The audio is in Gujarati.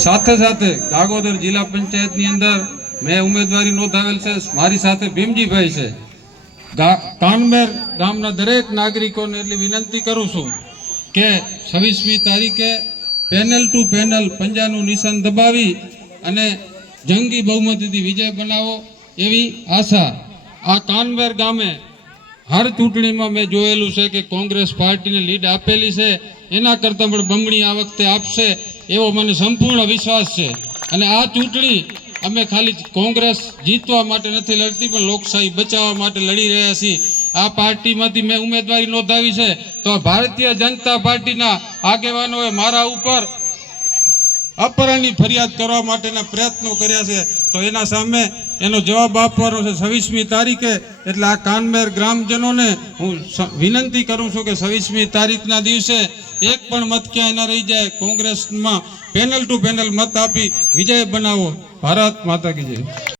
સાથે સાથે ગાગોદર જિલ્લા પંચાયતની અંદર મેં ઉમેદવારી નોંધાવેલ છે. મારી સાથે ભીમજીભાઈ છે. કાનમેર ગામના દરેક નાગરિકોને એટલી વિનંતી કરું છું કે 26મી તારીખે પેનલ ટુ પેનલ પંજાનું નિશાન દબાવી અને જંગી બહુમતીથી વિજય બનાવો એવી આશા. આ કાનમેર ગામે હર ચૂંટણીમાં મેં જોયેલું છે કે કોંગ્રેસ પાર્ટીને લીડ આપેલી છે, એના કરતાં પણ બમણી આ વખતે આપશે એવો મને સંપૂર્ણ વિશ્વાસ છે. અને આ ચૂંટણી અમે ખાલી કોંગ્રેસ જીતવા માટે નથી લડતી, પણ લોકશાહી બચાવવા માટે લડી રહ્યા છીએ. આ પાર્ટીમાંથી મેં ઉમેદવારી નોંધાવી છે, તો ભારતીય જનતા પાર્ટીના આગેવાનોએ મારા ઉપર અપહરણની ફરિયાદ કરવા માટેના પ્રયત્નો કર્યા છે, તો એના સામે એનો જવાબ આપવાનો છે 26મી તારીખે. એટલે આ કાનમેર ગ્રામજનોને હું વિનંતી કરું છું કે 26મી તારીખના દિવસે એક પણ મત ક્યાંય ન રહી જાય. કોંગ્રેસમાં પેનલ ટુ પેનલ મત આપી વિજય બનાવો. ભારત માતા કી જય.